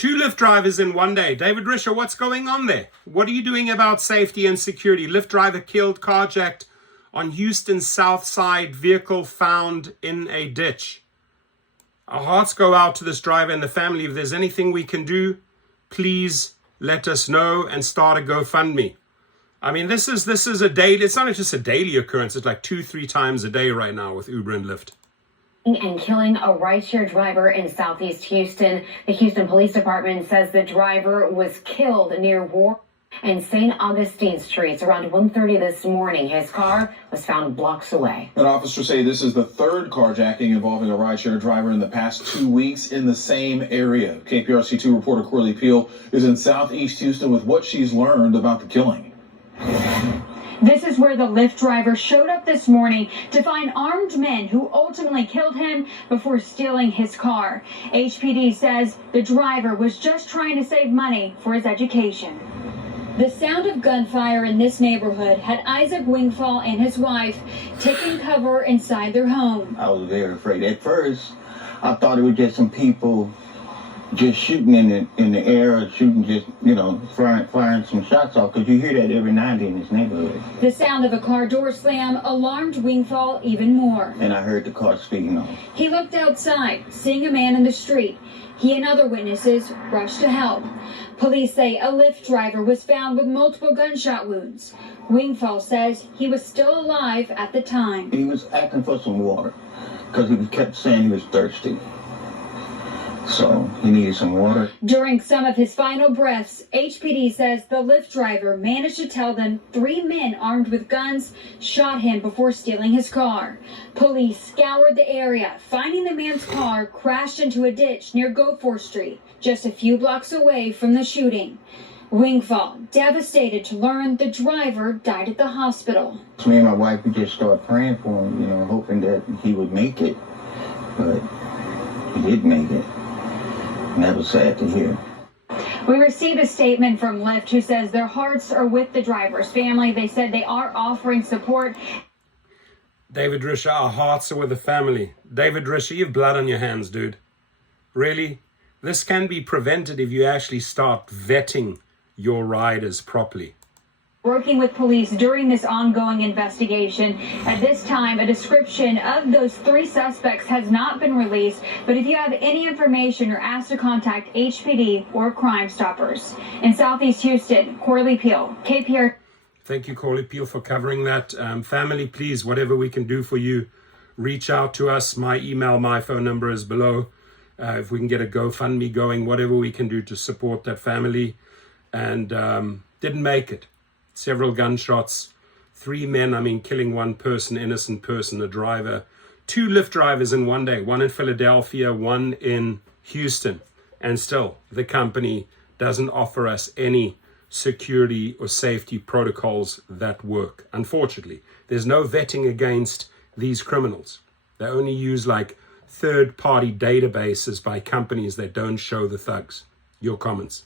2 Lyft drivers in one day. David Risher, what's going on there? What are you doing about safety and security? Lyft driver killed, carjacked on Houston's south side, vehicle found in a ditch. Our hearts go out to this driver and the family. If there's anything we can do, please let us know and start a GoFundMe. I mean, this is a daily, it's not just a daily occurrence. It's like 2-3 times a day right now with Uber and Lyft. And killing a rideshare driver in southeast Houston. The Houston Police Department says the driver was killed near War and St. Augustine Streets around 1:30 this morning. His car was found blocks away. And officers say this is the third carjacking involving a rideshare driver in the past 2 weeks in the same area. KPRC2 reporter Corley Peel is in southeast Houston with what she's learned about the killing. This is where the Lyft driver showed up this morning to find armed men who ultimately killed him before stealing his car. HPD says the driver was just trying to save money for his education. The sound of gunfire in this neighborhood had Isaac Wingfall and his wife taking cover inside their home. I was very afraid. At first, I thought it was just some people just shooting in the air, or shooting just, firing some shots off, because you hear that every night in this neighborhood. The sound of a car door slam alarmed Wingfall even more. And I heard the car speeding off. He looked outside, seeing a man in the street. He and other witnesses rushed to help. Police say a Lyft driver was found with multiple gunshot wounds. Wingfall says he was still alive at the time. He was asking for some water, because he kept saying he was thirsty. So he needed some water. During some of his final breaths, HPD says the Lyft driver managed to tell them 3 men armed with guns shot him before stealing his car. Police scoured the area, finding the man's car crashed into a ditch near Goforth Street, just a few blocks away from the shooting. Wingfall, devastated to learn the driver died at the hospital. Me and my wife, we just started praying for him, hoping that he would make it. But he did make it. And that was sad to hear. We received a statement from Lyft who says their hearts are with the driver's family. They said they are offering support. David Risher, our hearts are with the family. David Risher, you have blood on your hands, dude. Really? This can be prevented if you actually start vetting your riders properly. Working with police during this ongoing investigation. At this time, a description of those 3 suspects has not been released, but if you have any information, you're asked to contact HPD or Crime Stoppers. In Southeast Houston, Corley Peel, KPR. Thank you, Corley Peel, for covering that. Family, please, whatever we can do for you, reach out to us. My email, my phone number is below. If we can get a GoFundMe going, whatever we can do to support that family. And didn't make it. Several gunshots, 3 men, killing 1 person, innocent person, a driver. 2 Lyft drivers in one day, 1 in Philadelphia, 1 in Houston. And still, the company doesn't offer us any security or safety protocols that work. Unfortunately, there's no vetting against these criminals. They only use third-party databases by companies that don't show the thugs. Your comments.